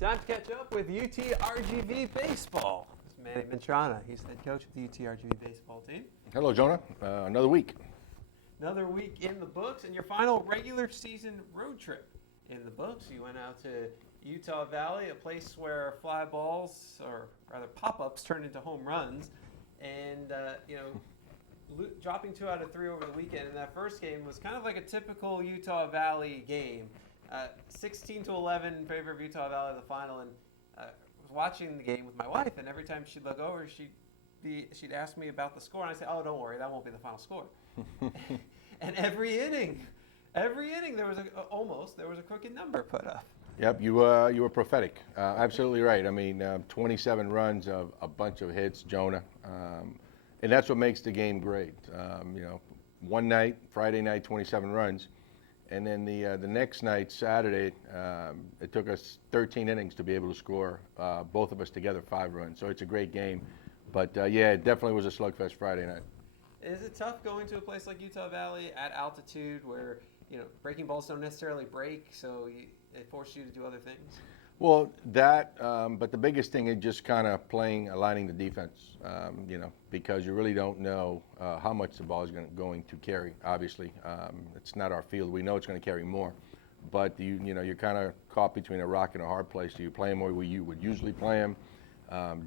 Time to catch up with UTRGV Baseball. It's Manny Mantrana. He's the head coach of the UTRGV Baseball team. Hello, Jonah. Another week. Another week in the books, and your final regular season road trip in the books. You went out to Utah Valley, a place where fly balls, or rather pop-ups, turned into home runs. And, dropping 2 out of 3 over the weekend. And that first game was kind of like a typical Utah Valley game. 16-11 in favor of Utah Valley in the final, and I was watching the game with my wife, and every time she'd look over, she'd ask me about the score, and I'd say, "Oh, don't worry, that won't be the final score." And every inning, there was a crooked number put up. Yep, you were prophetic. Absolutely right. I mean, 27 runs, a bunch of hits, Jonah, and that's what makes the game great. One night, Friday night, 27 runs. And then the next night, Saturday, it took us 13 innings to be able to score, both of us together, 5 runs. So it's a great game. But, it definitely was a slugfest Friday night. Is it tough going to a place like Utah Valley at altitude where, breaking balls don't necessarily break, so it forces you to do other things? Well, but the biggest thing is just kind of aligning the defense, because you really don't know how much the ball is going to carry. Obviously, it's not our field. We know it's going to carry more, but you're kind of caught between a rock and a hard place. Do you play them where you would usually play them,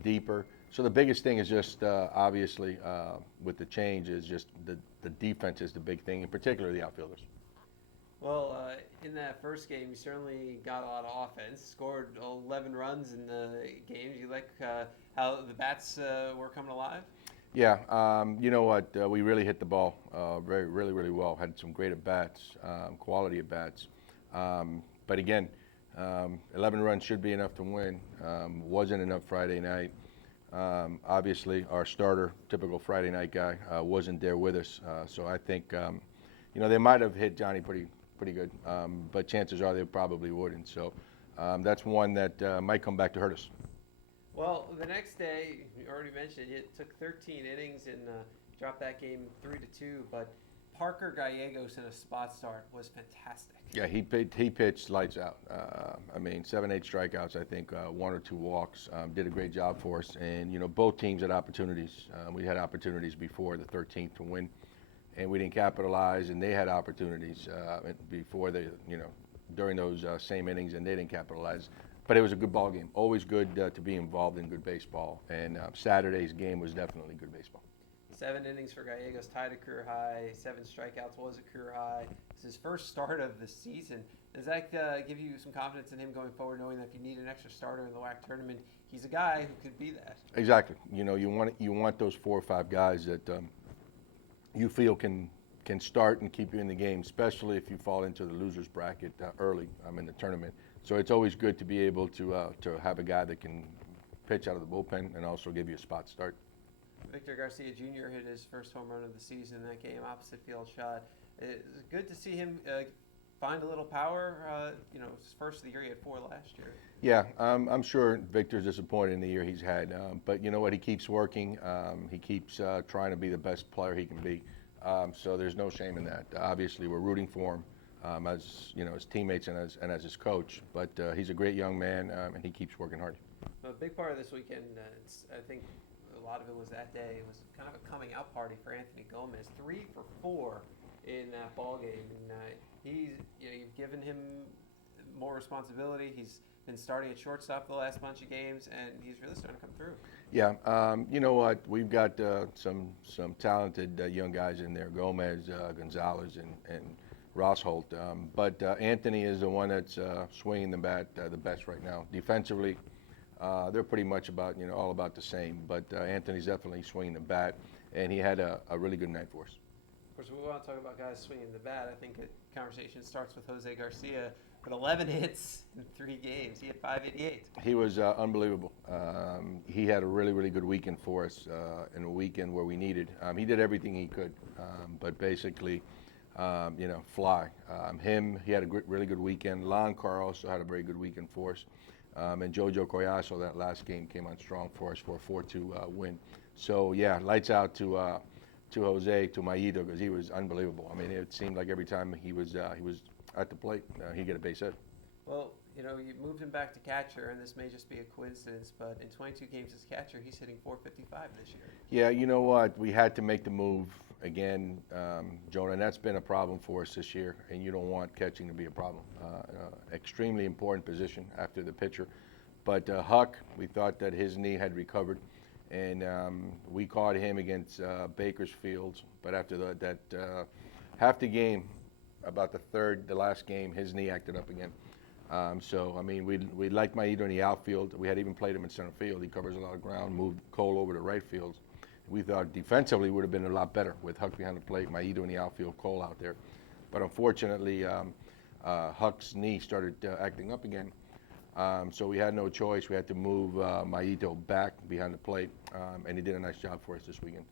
deeper? So the biggest thing is just obviously with the change is just the defense is the big thing, in particular the outfielders. Well, in that first game, you certainly got a lot of offense, scored 11 runs in the game. Do you like how the bats were coming alive? Yeah, you know what? We really hit the ball really well. Had some great at-bats, quality at-bats. But again, 11 runs should be enough to win. Wasn't enough Friday night. Obviously, our starter, typical Friday night guy, wasn't there with us. So I think, they might have hit Johnny pretty good, but chances are they probably wouldn't. So that's one that might come back to hurt us. Well, the next day, you already mentioned it took 13 innings and dropped that game 3-2. But Parker Gallegos in a spot start was fantastic. Yeah, he pitched lights out. 7-8 strikeouts, I think, 1 or 2 walks. Did a great job for us. And both teams had opportunities. We had opportunities before the 13th to win, and we didn't capitalize. And they had opportunities before during those same innings, and they didn't capitalize. But it was a good ball game. Always good to be involved in good baseball. And Saturday's game was definitely good baseball. 7 innings for Gallegos, tied a career high. 7 strikeouts was a career high. It's his first start of the season. Does that give you some confidence in him going forward, knowing that if you need an extra starter in the WAC tournament, he's a guy who could be that? Exactly. You want those 4 or 5 guys that you feel can start and keep you in the game, especially if you fall into the losers bracket early in the tournament. So it's always good to be able to have a guy that can pitch out of the bullpen and also give you a spot start. Victor Garcia Jr. hit his first home run of the season in that game, opposite field shot. It's good to see him find a little power. His first of the year, he had 4 last year. Yeah, I'm sure Victor's disappointed in the year he's had, but you know what? He keeps working. He keeps trying to be the best player he can be. So there's no shame in that. Obviously, we're rooting for him as his teammates and as his coach. But he's a great young man, and he keeps working hard. A big part of this weekend, I think a lot of it was that day. It was kind of a coming out party for Anthony Gomez. 3 for 4 in that ball game, and you've given him more responsibility. He's been starting at shortstop the last bunch of games, and he's really starting to come through. Yeah, you know what? We've got some talented young guys in there, Gomez, Gonzalez, and Ross Holt. But Anthony is the one that's swinging the bat the best right now. Defensively, they're pretty much all about the same. But Anthony's definitely swinging the bat, and he had a really good night for us. Of course, we want to talk about guys swinging the bat. I think the conversation starts with Jose Garcia. But 11 hits in 3 games. He had 588. He was unbelievable. He had a really good weekend for us in a weekend where we needed. He did everything he could, but basically, fly. He had a really good weekend. Lancar also had a very good weekend for us. And Jojo Collazo, that last game, came on strong for us for a 4-2 win. So, yeah, lights out to Jose, to Maito, because he was unbelievable. I mean, it seemed like every time he was at the plate, he'd get a base hit. Well, you moved him back to catcher, and this may just be a coincidence, but in 22 games as catcher, he's hitting .455 this year. Yeah, you know what? We had to make the move again, Jonah, and that's been a problem for us this year, and you don't want catching to be a problem. Extremely important position after the pitcher. But Huck, we thought that his knee had recovered, and we caught him against Bakersfield, but after that half the game, about the last game, his knee acted up again. So, I mean, we liked Maito in the outfield. We had even played him in center field. He covers a lot of ground, moved Cole over to right field. We thought defensively would have been a lot better with Huck behind the plate, Maito in the outfield, Cole out there. But unfortunately, Huck's knee started acting up again. So we had no choice. We had to move Maito back behind the plate, and he did a nice job for us this weekend.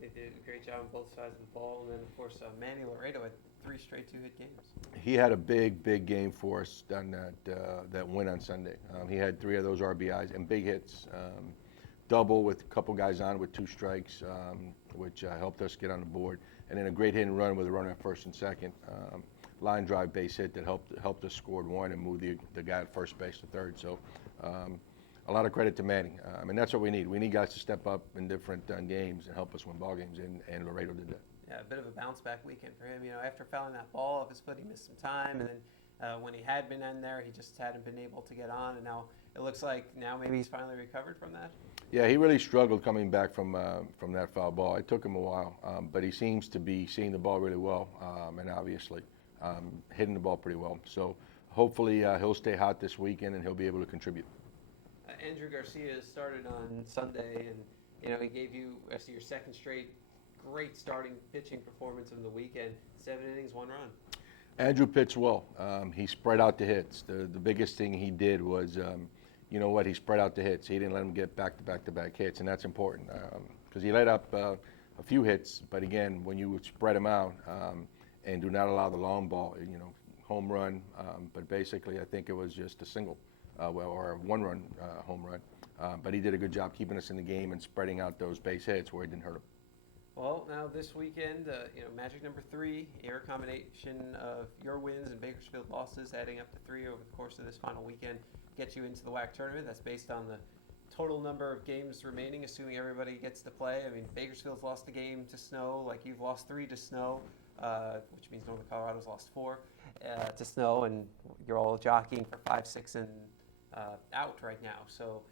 They did a great job on both sides of the ball, and then, of course, Manny Laredo had 3 straight 2-hit games. He had a big game for us on that win on Sunday. He had 3 of those RBIs and big hits. Double with a couple guys on with 2 strikes, which helped us get on the board. And then a great hit and run with a runner at first and second. Line drive base hit that helped us score 1 and move the guy at first base to third. So a lot of credit to Manny. And that's what we need. We need guys to step up in different games and help us win ball games, and Laredo did that. Yeah, a bit of a bounce back weekend for him. After fouling that ball off his foot, he missed some time, and then when he had been in there, he just hadn't been able to get on, and now it looks like maybe he's finally recovered from that. Yeah, he really struggled coming back from that foul ball. It took him a while, but he seems to be seeing the ball really well, and obviously hitting the ball pretty well. So hopefully he'll stay hot this weekend, and he'll be able to contribute. Andrew Garcia started on Sunday, and he gave you your second straight great starting pitching performance of the weekend. 7 innings, 1 run. Andrew pitched well. He spread out the hits. The biggest thing he did was, he spread out the hits. He didn't let him get back-to-back hits, and that's important because he let up a few hits. But again, when you spread them out and do not allow the long ball, home run. But basically, I think it was just a single or a 1-run home run. But he did a good job keeping us in the game and spreading out those base hits where it didn't hurt him. Well, now this weekend, magic number 3, your combination of your wins and Bakersfield losses, adding up to 3 over the course of this final weekend, gets you into the WAC tournament. That's based on the total number of games remaining, assuming everybody gets to play. I mean, Bakersfield's lost a game to snow, like you've lost 3 to snow, which means Northern Colorado's lost 4 to snow, and you're all jockeying for 5, 6, and out right now. So.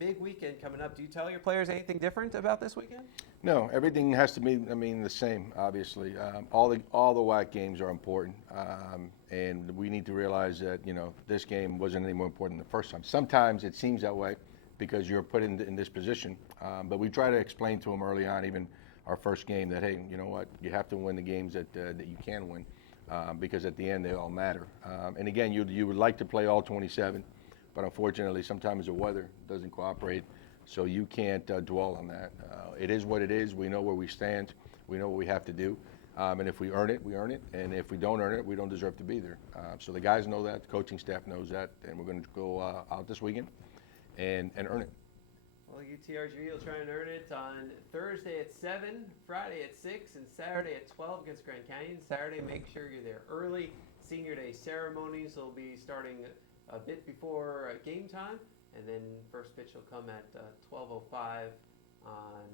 Big weekend coming up. Do you tell your players anything different about this weekend? No, everything has to be, the same, obviously. All the WAC games are important, and we need to realize that, this game wasn't any more important than the first time. Sometimes it seems that way because you're put in this position, but we try to explain to them early on, even our first game, that, hey, you know what, you have to win the games that you can win because at the end they all matter. And again, you would like to play all 27. But unfortunately, sometimes the weather doesn't cooperate, so you can't dwell on that. It is what it is. We know where we stand. We know what we have to do. And if we earn it, we earn it. And if we don't earn it, we don't deserve to be there. So the guys know that. The coaching staff knows that. And we're going to go out this weekend and earn it. Well, UTRGV will try and earn it on Thursday at 7, Friday at 6, and Saturday at 12 against Grand Canyon. Saturday, make sure you're there early. Senior Day ceremonies will be starting a bit before game time, and then first pitch will come at 12:05 on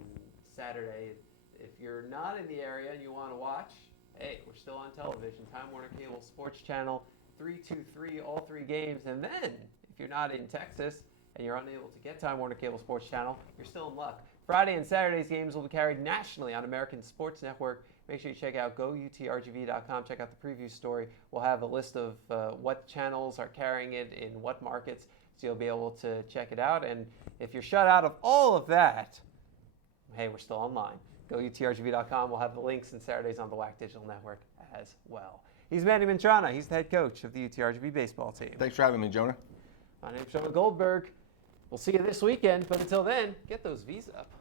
Saturday. If you're not in the area and you want to watch, hey, we're still on television. Time Warner Cable Sports Channel 323, all 3 games. And then if you're not in Texas and you're unable to get Time Warner Cable Sports Channel, you're still in luck. Friday and Saturday's games will be carried nationally on American Sports Network. Make sure you check out GoUTRGV.com. Check out the preview story. We'll have a list of what channels are carrying it in what markets, so you'll be able to check it out. And if you're shut out of all of that, hey, we're still online. GoUTRGV.com. We'll have the links and Saturdays on the WAC Digital Network as well. He's Manny Mantrana. He's the head coach of the UTRGV baseball team. Thanks for having me, Jonah. My name's Jonah Goldberg. We'll see you this weekend, but until then, get those V's up.